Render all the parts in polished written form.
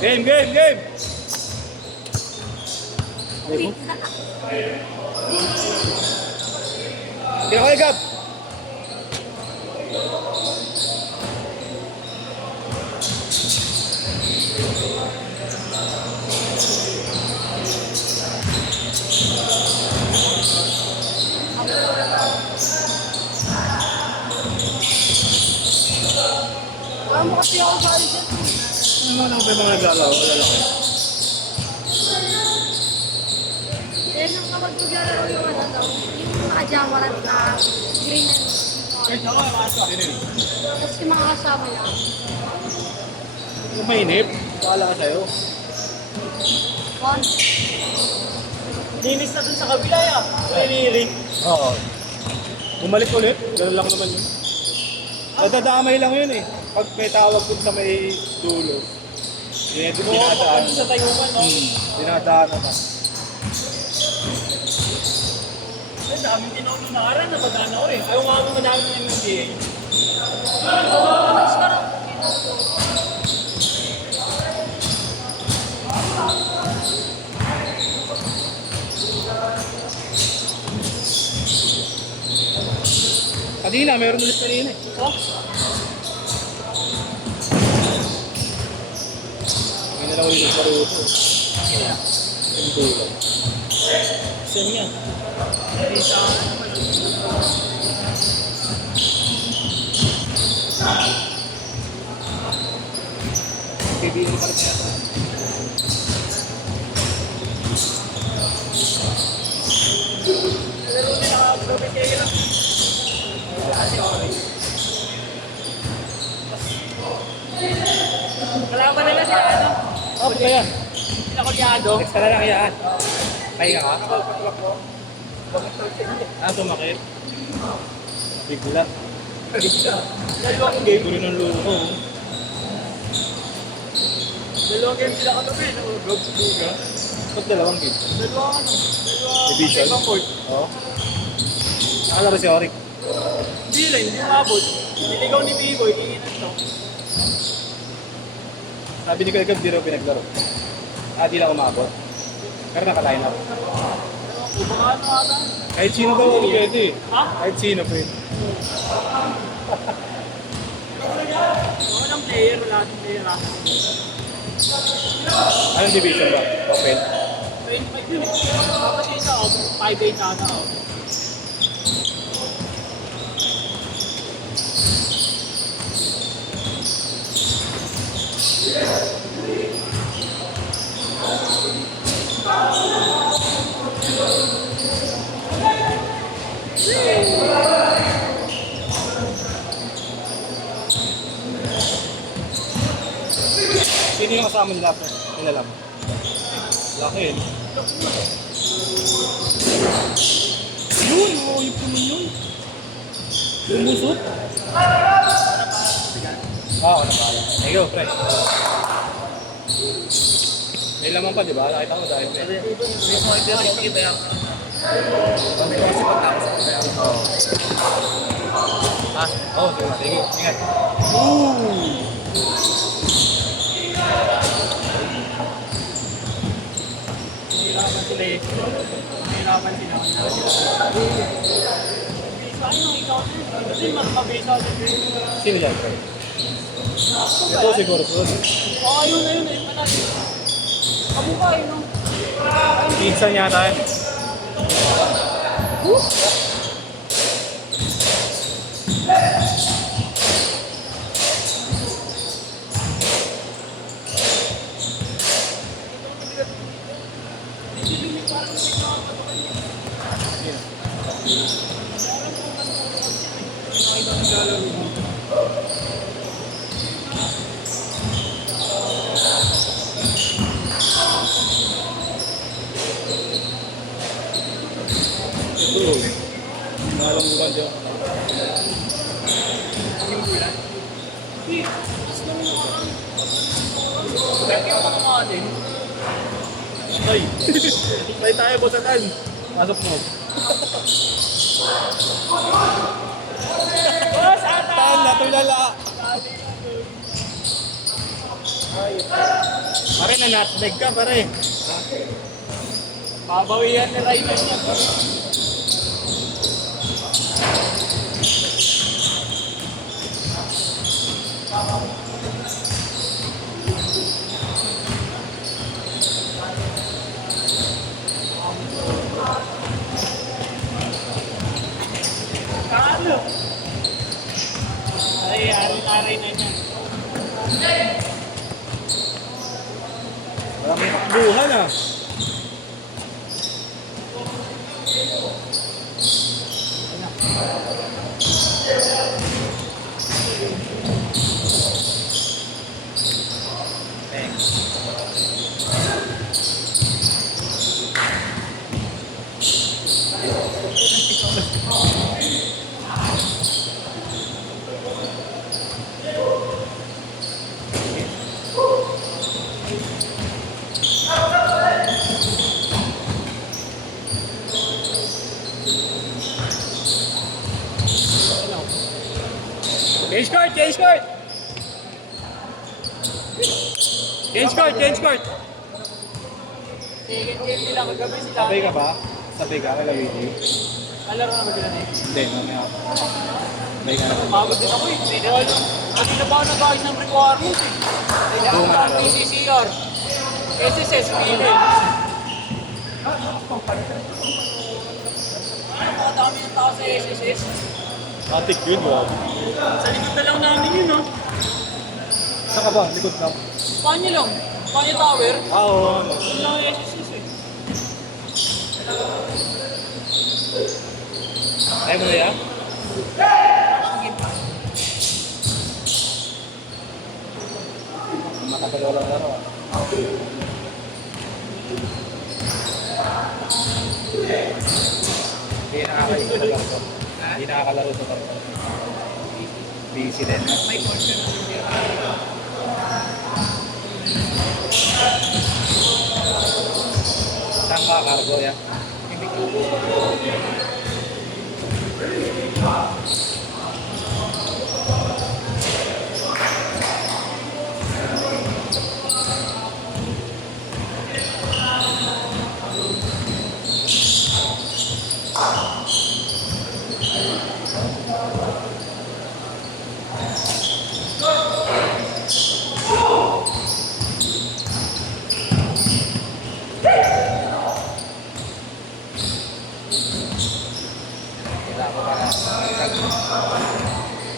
Game, game, game! Kaya ko igap! Ano kasi ako galing dyan? Ano naman ang mga naglalaro? Lalaki. Eh, nung kapag maglalaro yung ano daw, yung nakajamaran na green and tapos yung mga kasama niya. Kung mainip, bahala ka sa'yo. One. Linis na dun sa kabila ya. Ring. Oo. Bumalik ulit, gano'n lang naman yun. Nadadamay lang yun eh. Pag may tawag dun sa may dulo, dinadaan. Sa Tayuman, no? Dinadaan na. Ay, daming tinaunaran na pagkana ko eh. Ayaw nga mo madami ng NBA. Mas parang Kanina, meron ulit kanina eh. Oh, Hindi na lang ulit yung paruto. Yung dulo. saan yan? Ay, sa naman. Kaibigan pa rin niya. Laro nila nakagabi kayo lang. Kalaban nila sila ano? Oh, puto yan. Sila Kolyado. Next ka na lang yan. Pahinga ka? Sumakit. Bigla. Dalawang game. Gulo ng luko. Dalawang game sila kagabi. Buga. Ba't dalawang game? Dalawang ano? Dalawang Division? ibang court. Oo. Nakalaro si Oric. Hindi rin, hindi umabot. Niligaw ni Biboy, iinan to. Sabi ni Kalgab, di raw pinaglaro. Di lang umabot. Pero naka-line up. Kung baka ano ata? Kahit sino daw ako pwede. Ha? Kahit sino pwede. Wala ng player, wala ng player ata. Anong division ba? Open. 25 yun eh. Tapos isa ako, 5-8 ata ako. Sino yung kasama nila? Nilalam. Laki yun. Yun! Oo, yung puno yun. Yung busot. Oo, napala. There you go, Fred. May laman pa, di ba? Nakita ko dahil. Kami kasi pagkakos ako kaya. Oo. Oo, sige. Ingat. Nahirapan sila eh. Nahirapan sila. Bisa ano, ikaw din. Kasi mas mabisa din. Sino yan, Fred? Ito siguro, Fred. Oo, yun na yun eh. Manati. Kamukha eh, no? Pinsan yata yan. Ito. Malang bukan dyan. Ay! Tay tayo, bosatan! Pasok mo. Oh, sana! Tan, natulala! Pare, na-nutmeg ka, pare. Babawian ni Rayman yan. Kano? Ay, aray na niya. Maraming takbuhan ah. Change court! Change court! Change court! Change court! Game nila kagabi sila. Sabay ka ba? Sabay ka, kalawiti. Alaro na ba sila na eh? Hindi, mamaya. Sabay ka na. Pagod din ako eh. Kanina pa ako nag-ayos ng requirements eh. Kailangan ko ang PCCR. SSS, PNL. Ang dami ng tao sa SSS. Matik yun, wag. Sa likod na lang namin yun, no? Saan ka ba? Likod na. Panyo lang. Panyo Tower. Ah, oo. Yun lang yung SSS eh. Ayaw mo na yan? Makapagawa lang laro ah. Hindi nakakaisip ko. Hindi nakakalaro sa laro. Busy din. May corner na yun. Saan ka cargo yan?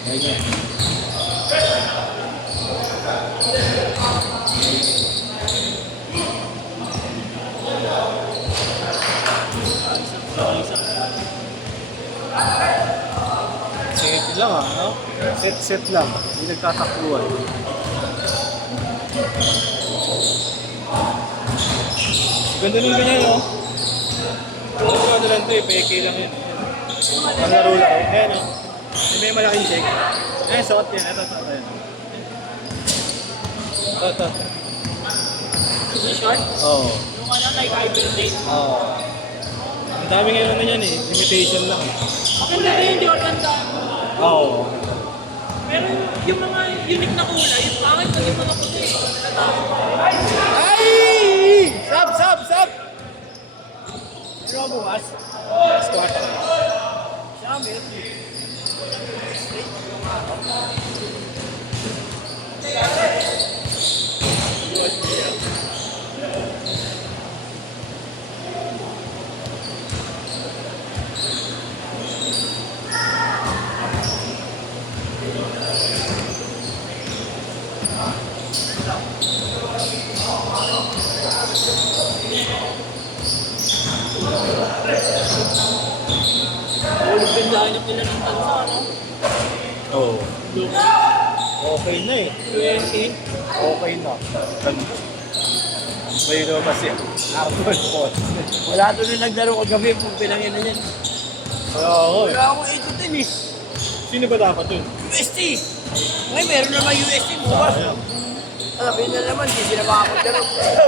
Ganyan. Set lang ah, no? Set lang. Hindi nagtatakbuhan. Ganda nung ganyan, no? Ano lang ito eh, peke lang yun. Ang laro lang. Ayan, no? May malaking check. Eh, suot yan. Ito. Ito. Yung short? Oo. Yung ano, like hybrid. Oo. Ang dami ngayon naman yan eh. Limitation lang. Maganda rin yung Jordan Dam. Oo. Pero yung mga unique na kulay, yung pangit na yung mga puti. Ay! Sab! Pero bukas, Squat. siya meron. Ulit din dahil nila ng tansa, no? Oo. Okay na eh. 20. Okay na. May lumabas yan. Arbol po. Wala doon yung naglaro kagabi kung pinangin na yan. Oo eh. Wala akong ikutin eh. Sino ba dapat yun? UST! Ngayon meron naman UST bukas. Sabi na naman, hindi sila makapaglaro.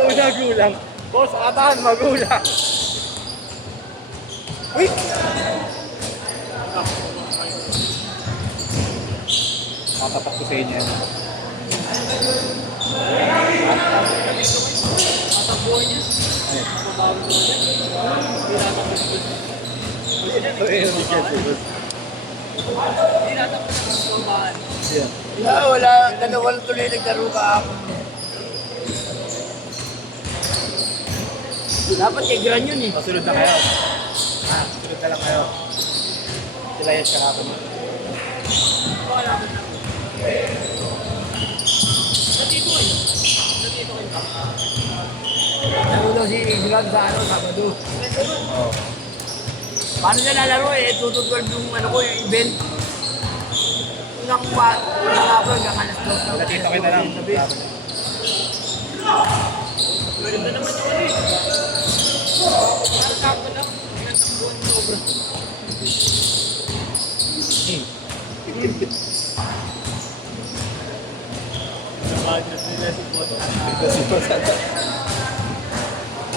Magulang. Boss, atahan, magulang. Uy! Matapak ko sa inyo yan. Tatakbuhan niya. Mababago ko siya. Hindi natakbo sa gusto. Hindi natakbo sa gusto. Bahan. Wala. Dalawang tuloy naglaro ka ako. Dapat tigran yun eh. Pasunod na kayo. Sunod na lang kayo. Sila yan kahapon. Nandito kayo. Nandito kayo. Laro daw si Grab sa ano, Sabado. Paano na lalaro eh? 2-12 yung ano ko, yung event. Unang hapon, kakalas daw. Nakita kayo na lang. Maganda naman yung ano eh. Parang sakto lang. Ilang takbuhan sobra.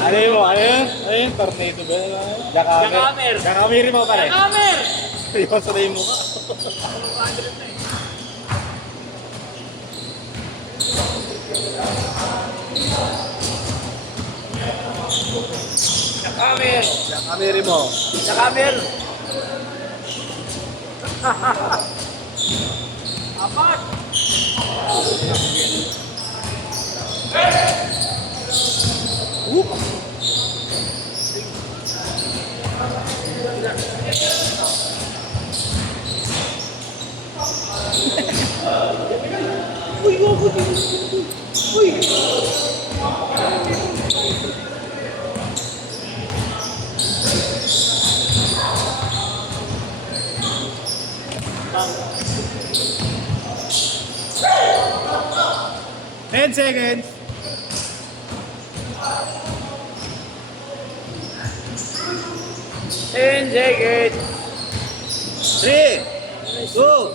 Ano yun mo? Ano yun? Ano yun? Tornado ba? Jackamer. Jackamer mo pala. Kamer! Iwan sa tayo mo ka. Nakamer! Jackamer mo. Nakamer! Apat! Ten seconds. 10 seconds! 3, 2,